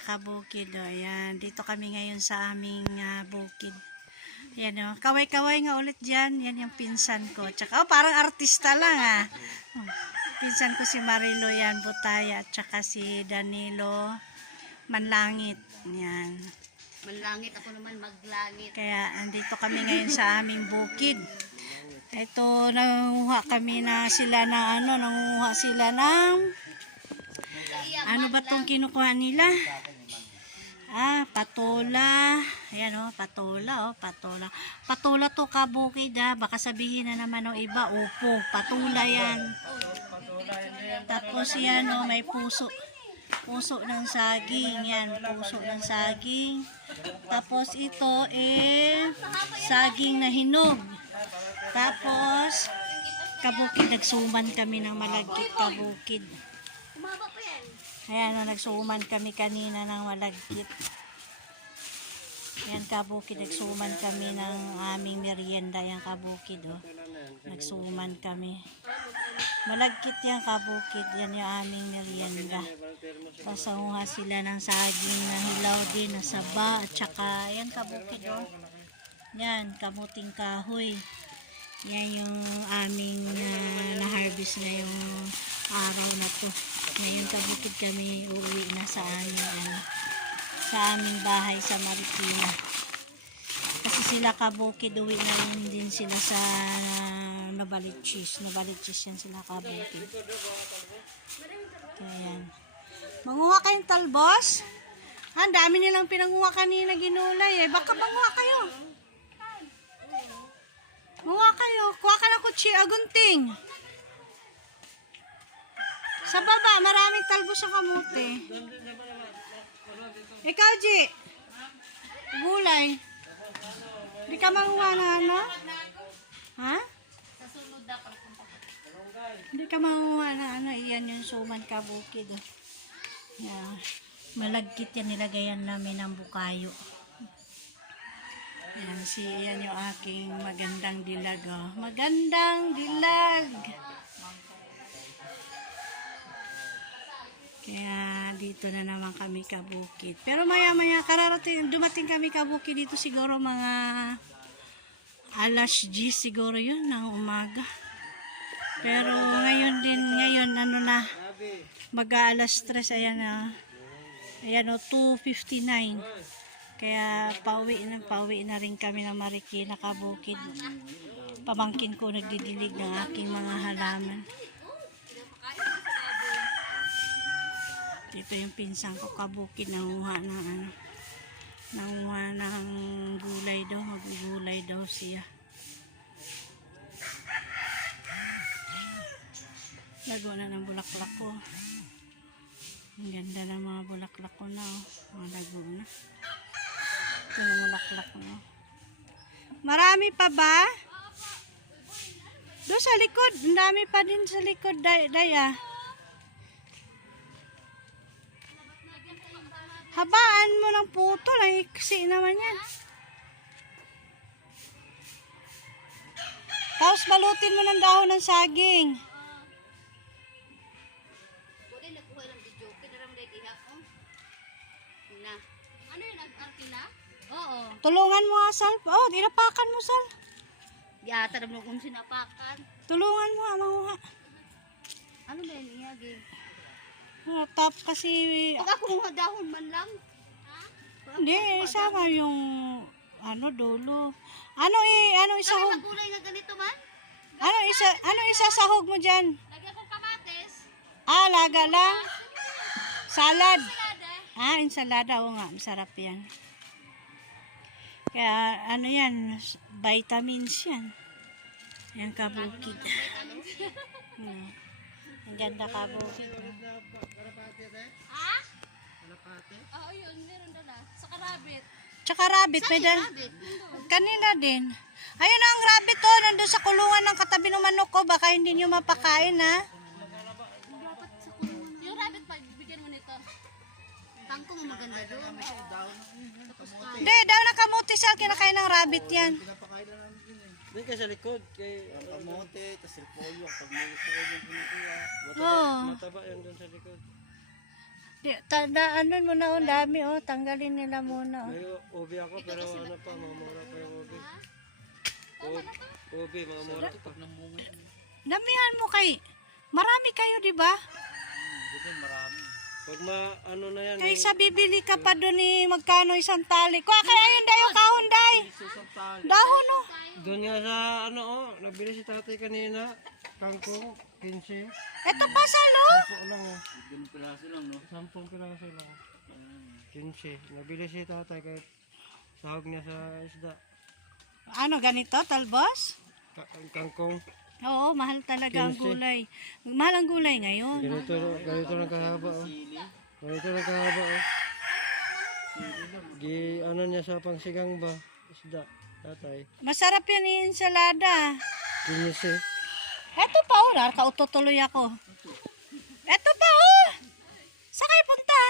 ganda kabukid. O, ayan. Dito kami ngayon sa aming bukid. Ayan o. Kaway-kaway nga ulit dyan. Yan yung pinsan ko. Tsaka, parang artista lang Pinsan ko si Marilo yan, Butaya. Tsaka si Danilo Manlangit. Yan. Manlangit, ako naman maglangit. Kaya andito kami ngayon sa aming bukid. Ito, nanguha kami na sila ng nanguha sila ng ano ba itong kinukuha nila? Patola. Ayan patola patola. Patola to kabukid baka sabihin na naman ng iba, opo, patola yan. Tapos yan may puso. Puso ng saging, yan, puso ng saging. Tapos ito saging na hinog. Tapos kabukid, nagsuman kami ng malagkit kabukid. Ayan, nagsuman kami kanina ng malagkit. Ayan kabukid, nagsuman kami ng aming merienda. Ayan kabukid nagsuman kami. Malagkit yan kabukid, yan yung aming merienda. Pasanguha sila ng saging na hilaw din, na saba, at saka ayan kabukid yan, kamuting kahoy. Yan yung aming na-harvest na yung araw na to. Ngayon kabukid kami uuwi na sa aming bahay sa Marikina. Kasi sila kabukid uwi na rin din sila sa Novaliches. Novaliches yan sila kabukid. Ayan. Manguha kayong talbos? Ang dami nilang pinanguha kanina ginulay Baka manguha kayo. Manguha kayo. Kuha ka ng kutsi, agunting. Sa baba, maraming talbos sa kamuti. Ikaw, G. Gulay. Di ka manguha na Ha? Hindi ka manguha na Iyan yung suman kabukid. Yeah. Malagkit yan, nilagayan namin ng bukayo. Yan, yan yung aking magandang dilag. Magandang dilag. Kaya dito na naman kami kabukid. Pero maya-maya dumating kami kabukid dito siguro mga alas 10 siguro yun ng umaga. Pero ngayon mag-alas 3 ayan 2:59. Kaya pauwi na rin kami ng Marikina kabukid. Pamangkin ko nagdidilig ng aking mga halaman. Ito yung pinsan ko kabukid, nanguha ng gulay daw, magugulay daw siya. Lago na ng bulaklak ko. Ang ganda ng mga bulaklak ko na mga lago na. Ito yung bulaklak na. Marami pa ba? Doon sa likod, ang dami pa din sa likod, Daya. Habaan mo ng putol, ay iksi naman yan. Tapos balutin mo ng dahon ng saging. Ano yun, Artina? Oo. Tulungan mo Sal. Dinapakan mo Sal. Yata naman kung sinapakan. Tulungan mo manguha. Ano ba yun, Iyagi? Tap kasi Pag ako mga dahon man lang. hindi, isama yung dulo. Ano isahog? Ano magulay na ganito man? Ano isasahog mo dyan? Lagyan kong kamatis. Laga lang. Salad. Ensalada. Oo nga, masarap yan. Kaya yan, vitamins yan. Yan kabukid. Ang ganda kabukid. Ha? Oo, yun. Meron dala. Saka rabbit. Tsaka rabbit. Kanina din. Ayun ang rabbit nandun sa kulungan ng katabi ng manok ko. Baka hindi nyo mapakain Yung rabbit pa, bigyan mo nito. Tangko mo maganda doon. Hindi, daw nakamuti sa kinakain ng rabbit yan. Doon ka sa likod, kay kamote, tas repolyo, pag may repolyo yung kinukuha. Oo. Mataba yan doon sa likod. Tandaanan mo na, ang dami, oh. Tanggalin nila muna, oh. May ubi ako pero ano pa, mga mura pa yung ubi. Ubi, mga mura pa. Damihan mo kay, marami kayo, di ba? Pag ano na yan, Kaysa bibili ka pa doon ni magkano isang tali. Kuha kaya yun dayo kahon, day. Dahon, oh. doon nga sa ano nagbili si tatay kanina, kangkong, 15. Ito pa sa, no? 10 lang 10 piraso lang, no? 10 piraso lang. 15. Nabili si tatay kahit sahog niya sa isda. Ano, ganito, talbos? Kangkong. Oo, mahal talaga ang gulay. Mahal ang gulay ngayon. Ganito lang kahaba, oh. Ganito lang kahaba, oh. Ano niya sa pangsigang ba? Isda, tatay. Masarap yan yung ensalada. 15. Eto pa, oh. Nakaututuloy ako. Eto pa, oh. Saan kayo punta?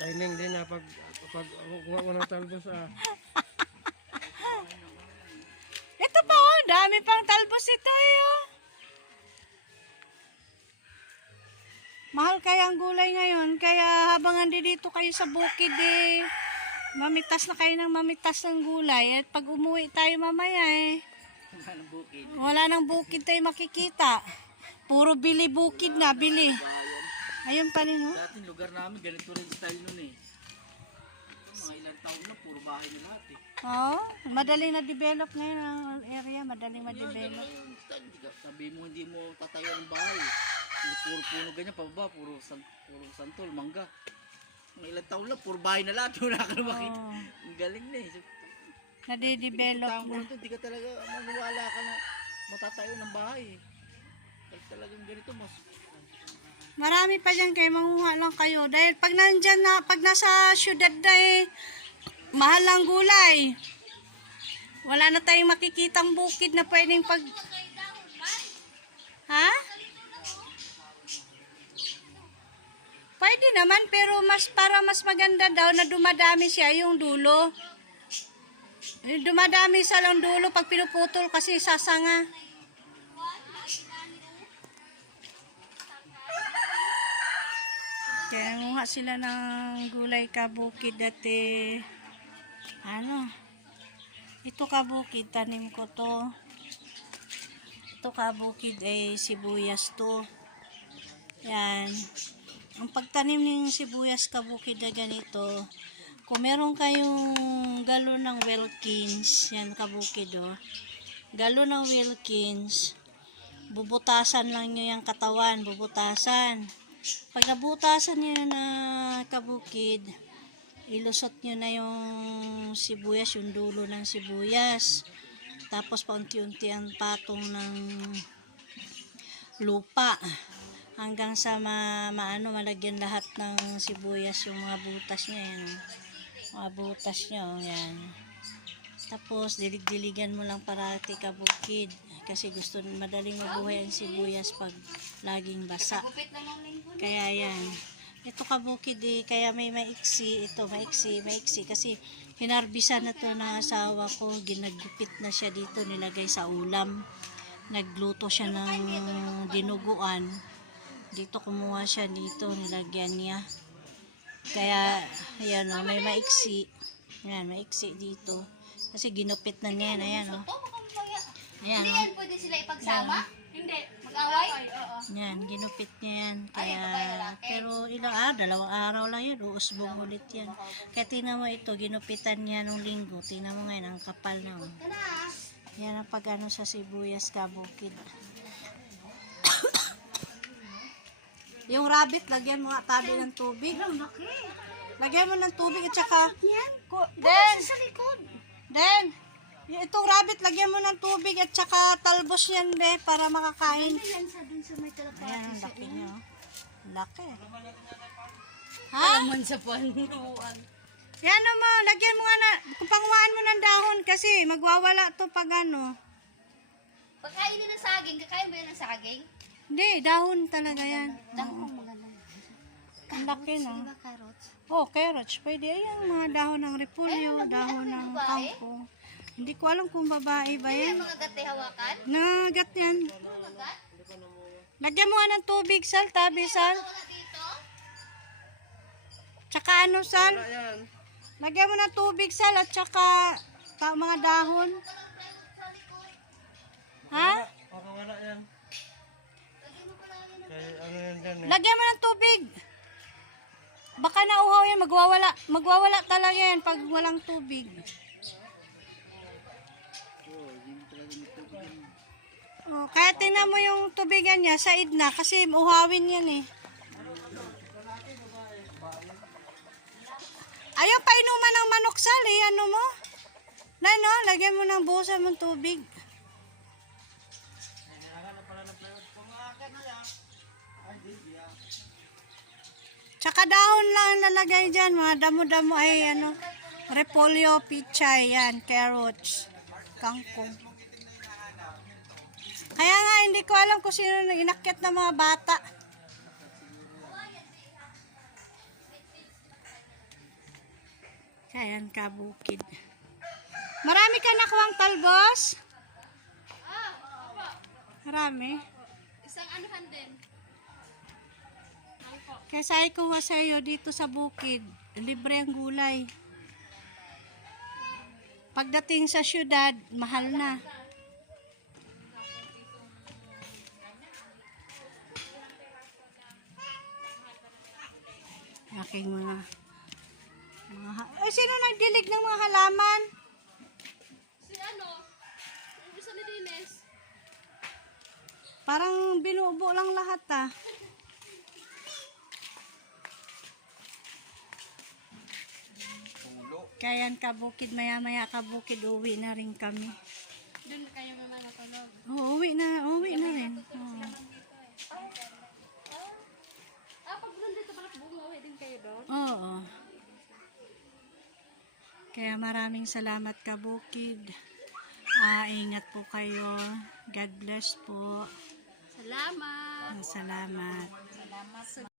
Timing din na pag kuha ko ng talbos, ah. Ito pa, oh. Dami pang talbos ito, eh, oh. Mahal kaya ang gulay ngayon. Kaya habang dito kayo sa bukid, eh, mamitas na kayo ng mamitas ng gulay. At pag umuwi tayo mamaya, eh, wala nang bukid tayo makikita. Puro bili bukid na, bili. Ayun pa rin, oh. Dating lugar namin, ganito rin style nun eh. Mga ilang taon na, puro bahay na lahat eh. Oo, madaling na-develop ngayon ang area, madaling ma-develop. Sabi mo hindi mo tatayo ng bahay. Puro puno ganyan, pababa, puro santol, mangga. Mga ilang taon na, puro bahay na lahat. Wala ka na makita. Oo. Ang galing na eh. Nade-develop na. Hindi ka talaga maniwala ka na matatayo ng bahay eh. Talagang ganito, mas Marami pa dyan kayo, manguha lang kayo. Dahil pag nandyan na, pag nasa syudad na eh, mahal ang gulay. Wala na tayong makikitang bukid na pwedeng pag... Ha? Pwede naman, pero para mas maganda daw na dumadami siya yung dulo. Yung dumadami sa lang dulo pag pinuputol kasi sasanga. Kaya nguha sila ng gulay kabukid dati. Ano? Ito kabukid, tanim ko to. Ito kabukid ay sibuyas to. Yan. Ang pagtanim ng sibuyas kabukid na ganito, kung meron kayong galon ng Wilkins, yan kabukid oh. Galon ng Wilkins, bubutasan lang nyo yung katawan, bubutasan. Pag nabutasan nyo na kabukid, ilusot nyo na yung sibuyas, yung dulo ng sibuyas. Tapos paunti-unti ang patong ng lupa. Hanggang sa malagyan lahat ng sibuyas yung mga butas niya. Yan, mga butas niya. Yan. Tapos dilig-diligan mo lang parati kabukid. Kasi gusto madaling mabuhay ang sibuyas pag laging basa. Kaya yan. Ito kabukid eh, kaya may maiksi. Ito maiksi. Kasi hinarbisan na to ng asawa ko. Ginagupit na siya dito, nilagay sa ulam. Nagluto siya ng dinuguan. Dito kumuha siya dito, nilagyan niya. Kaya, ayan o, may maiksi. Ayan, maiksi dito. Kasi ginupit na niya, ayan o. Ayan o. Hindi yan pwede sila ipagsama? Hindi. Mag-away? Ayan, ginupit niya yan. Kaya, pero dalawang araw lang yan, uusbong ulit yan. Kaya tingnan mo ito, ginupitan niya nung linggo. Tingnan mo ngayon, ang kapal na o. Yan ang pag-ano sa sibuyas kabukid. Yung rabbit, lagyan mo nga tabi ng tubig. Lagyan mo ng tubig at saka... Den! Itong rabbit, lagyan mo ng tubig at saka talbos yan, be, para makakain. Yan sa dun sa may talapati. Ayan, ang laki niya. Oh. Laki. Ha? Alaman sa panunuan. Yan naman, lagyan mo nga na, kung panguhaan mo ng dahon kasi magwawala to pag ano. Pagkainin ng saging, kakain ba yan ng saging? Hindi, dahon talaga yan. Dahon maganda. Ang laki na. Diba carrots? Oh, carrots. Pwede. Ayan, mga dahon ng repolyo, dahon ng kangkong. Hindi ko alam kung babae ba yan. Mga gate hawakan? Nagat yan. Mga gat? Lagyan mo nga ng tubig, Sal. Tabi, Sal. Wala dito? ano, Sal? Wala yan. Lagyan mo ng tubig, Sal, at saka mga dahon. Ha? Baka wala yan. Kaya ano yan dyan eh. Lagyan mo ng tubig. Baka nauhaw yan, magwawala. Magwawala talaga yan pag walang tubig. Oo, hindi mo talaga magtubig yan. Oh, kaya tingnan mo yung tubigan niya sa idna kasi uhawin yan eh. Ayaw pa inuman ng manok, Sal, eh. Ano mo? No, lagyan mo ng buhusan mong tubig. Tsaka dahon lang ang lalagay dyan. Mga damo-damo ay ano, repolyo, pichay, yan, carrots, kangkong. Kaya nga, hindi ko alam kung sino nang inakyat ng mga bata. Kaya yan, kabukid. Marami ka nakuhang talbos? Marami. Isang anuhan din. Kaya sabi ko nga sa iyo, dito sa bukid, libre ang gulay. Pagdating sa syudad, mahal na. Aking mga sino nagdilig ng mga halaman? Si ano? Yung isa ni Dines. Parang binubo lang lahat ah. Kaya yan, kabukid, maya-maya kabukid, uwi na rin kami. Doon kayo mama natulog. Oo, uwi na rin. Oo. Pag doon dito pala bumuwi din kayo doon. Oo. Kaya maraming salamat, kabukid. Ingat po kayo. God bless po. Salamat. Salamat. Salamat.